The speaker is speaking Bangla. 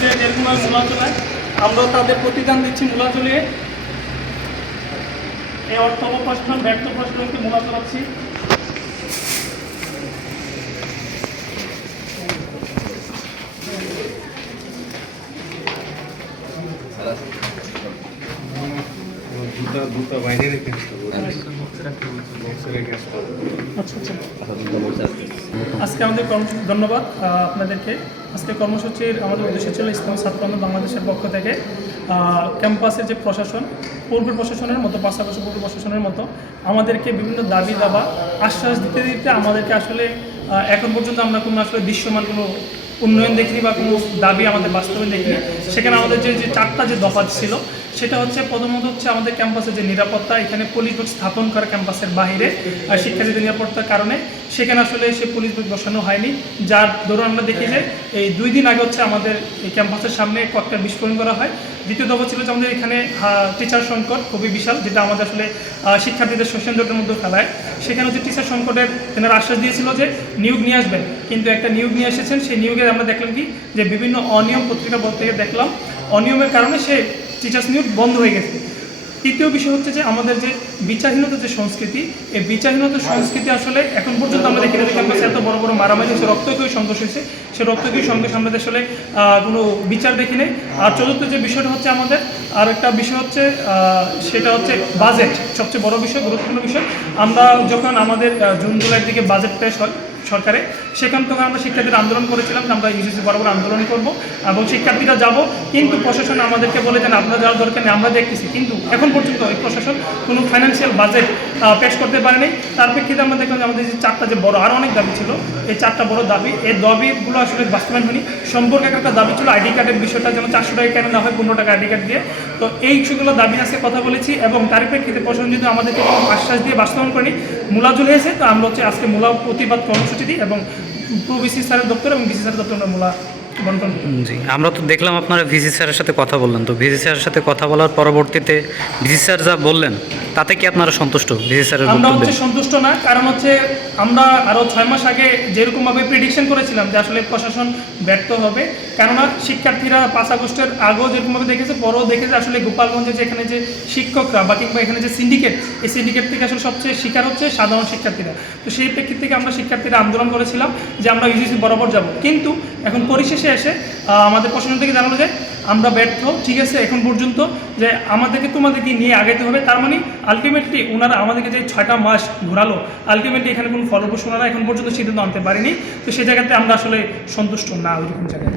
যে যেরকমভাবে মূলা চলায় আমরাও তাদের প্রতিদান দিচ্ছি মূলা চলিয়ে। এই অর্থ অপপ্রশাসন ব্যর্থ প্রশাসনকে মূলা চলাচ্ছি। আজকে আমাদের কর্মসূচি ধন্যবাদ আপনাদেরকে। আজকে কর্মসূচির আমাদের উদ্দেশ্য ছিল ইসলামী ছাত্র আন্দোলন বাংলাদেশের পক্ষ থেকে ক্যাম্পাসের যে প্রশাসন পূর্ব প্রশাসনের মতো 5 আগস্ট পূর্ব প্রশাসনের মতো আমাদেরকে বিভিন্ন দাবি দাবা আশ্বাস দিতে দিতে আমাদেরকে আসলে এখন পর্যন্ত আমরা কোনো আসলে দৃশ্যমান কোনো উন্নয়ন দেখিনি বা কোনো দাবি আমাদের বাস্তবায়ন দেখিনি। সেখানে আমাদের যে 4টা যে দফা ছিল সেটা হচ্ছে প্রথমত হচ্ছে আমাদের ক্যাম্পাসের যে নিরাপত্তা, এখানে পুলিশ বোর্ড স্থাপন করা ক্যাম্পাসের বাইরে শিক্ষার্থীদের নিরাপত্তার কারণে সেখানে আসলে সে পুলিশ বোর্ড বসানো হয়নি, যার ধরুন আমরা দেখি যে এই 2 দিন আগে হচ্ছে আমাদের এই ক্যাম্পাসের সামনে ককটেল বিস্ফোরণ করা হয়। দ্বিতীয় দফা ছিল যে আমাদের এখানে টিচার সংকট খুবই বিশাল, যেটা আমাদের আসলে শিক্ষার্থীদের শোষণ জটের মধ্যে ফেলায়। সেখানে হচ্ছে টিচার সংকটের তেনারা আশ্বাস দিয়েছিল যে নিয়োগ নিয়ে আসবেন, কিন্তু একটা নিয়োগ নিয়ে এসেছেন। সেই নিয়োগে আমরা দেখলাম কি যে বিভিন্ন অনিয়ম, পত্রিকা বল থেকে দেখলাম অনিয়মের কারণে সে টিচার্স নিয়োগ বন্ধ হয়ে গেছে। তৃতীয় বিষয় হচ্ছে যে আমাদের যে বিচারহীনতার যে সংস্কৃতি, এই বিচারহীনতার সংস্কৃতি আসলে এখন পর্যন্ত আমরা দেখি না যে ক্যাম্পাসে এত বড় বড় মারামারি হয়েছে, রক্তক্ষয়ী সংঘর্ষ হয়েছে, সে রক্তক্ষয়ী সংঘর্ষ আমরা আসলে কোনো বিচার দেখি নেই। আর চতুর্থ যে বিষয়টা হচ্ছে আমাদের আর একটা বিষয় হচ্ছে সেটা হচ্ছে বাজেট, সবচেয়ে বড় বিষয়, গুরুত্বপূর্ণ বিষয়। আমরা যখন আমাদের জুন জুলাইয়ের দিকে বাজেট পেশ হয় সরকারে, সেখান থেকে আমরা শিক্ষার্থীরা আন্দোলন করেছিলাম যে আমরা ইউজিসি বরাবর আন্দোলন করব এবং শিক্ষার্থীরা যাব, কিন্তু প্রশাসন আমাদেরকে বলে দেন আপনারা যাওয়ার দরকার নেই, আমরা দেখতেছি। কিন্তু এখন পর্যন্ত এই প্রশাসন কোনো ফাইন্যান্সিয়াল বাজেট পেশ করতে পারেনি। তার প্রেক্ষিতে আমরা দেখলাম যে আমাদের যে 4টা যে বড় আরও অনেক দাবি ছিল, এই 4টা বড় দাবি, এই দাবিগুলো আসলে বাস্তবায়ন হয়নি। সম্পর্কে একটা দাবি ছিল আইডি কার্ডের বিষয়টা যেন 400 টাকা কেন না হয় 15 টাকা আইডি কার্ড দিয়ে। তো এই বিষয়গুলো দাবি আজকে কথা বলেছি এবং তার প্রেক্ষিতে প্রশাসন যদি আমাদেরকে কোনো আশ্বাস দিয়ে বাস্তবায়ন করেনি, মূলা চলে এসে, তো আমরা হচ্ছে আজকে মূলা প্রতিবাদ কর্মসূচি দিই এবং ভিসি স্যারের দপ্তর এবং ভিসি স্যারের দপ্তর আমরা মূলা বন্টন। জি, আমরা তো দেখলাম আপনারা ভিসি স্যারের সাথে কথা বললেন, তো ভিসি স্যারের সাথে কথা বলার পরবর্তীতে ভিসি স্যার যা বললেন তাতে কি আপনারা সন্তুষ্ট? ভিসি স্যারের আমরা হচ্ছে সন্তুষ্ট না, কারণ হচ্ছে আমরা আরও 6 মাস আগে যেরকমভাবে প্রেডিকশন করেছিলাম যে আসলে প্রশাসন ব্যর্থ হবে, কেননা শিক্ষার্থীরা 5 আগস্টের আগেও যেরকমভাবে দেখেছে, পরেও দেখেছে আসলে গোপালগঞ্জে যে এখানে যে শিক্ষকরা বা কিংবা এখানে যে সিন্ডিকেট, এই সিন্ডিকেট থেকে আসলে সবচেয়ে শিকার হচ্ছে সাধারণ শিক্ষার্থীরা। তো সেই প্রেক্ষিত থেকে আমরা শিক্ষার্থীরা আন্দোলন করেছিলাম যে আমরা ইউজিসি বরাবর যাব, কিন্তু এখন পরিশেষে এসে আমাদের প্রশাসন থেকে জানানো যায় আমরা ব্যর্থ। ঠিক আছে, এখন পর্যন্ত যে আমাদেরকে তোমাদেরকে নিয়ে আগাইতে হবে, তার মানে আলটিমেটলি ওনারা আমাদেরকে যে 6টা মাস ঘোরালো, আলটিমেটলি এখানে কোনো ফলপ্রসূ ওনারা এখন পর্যন্ত সিদ্ধান্ত আনতে পারেনি। তো সেই জায়গাতে আমরা আসলে সন্তুষ্ট না ওইরকম জায়গায়।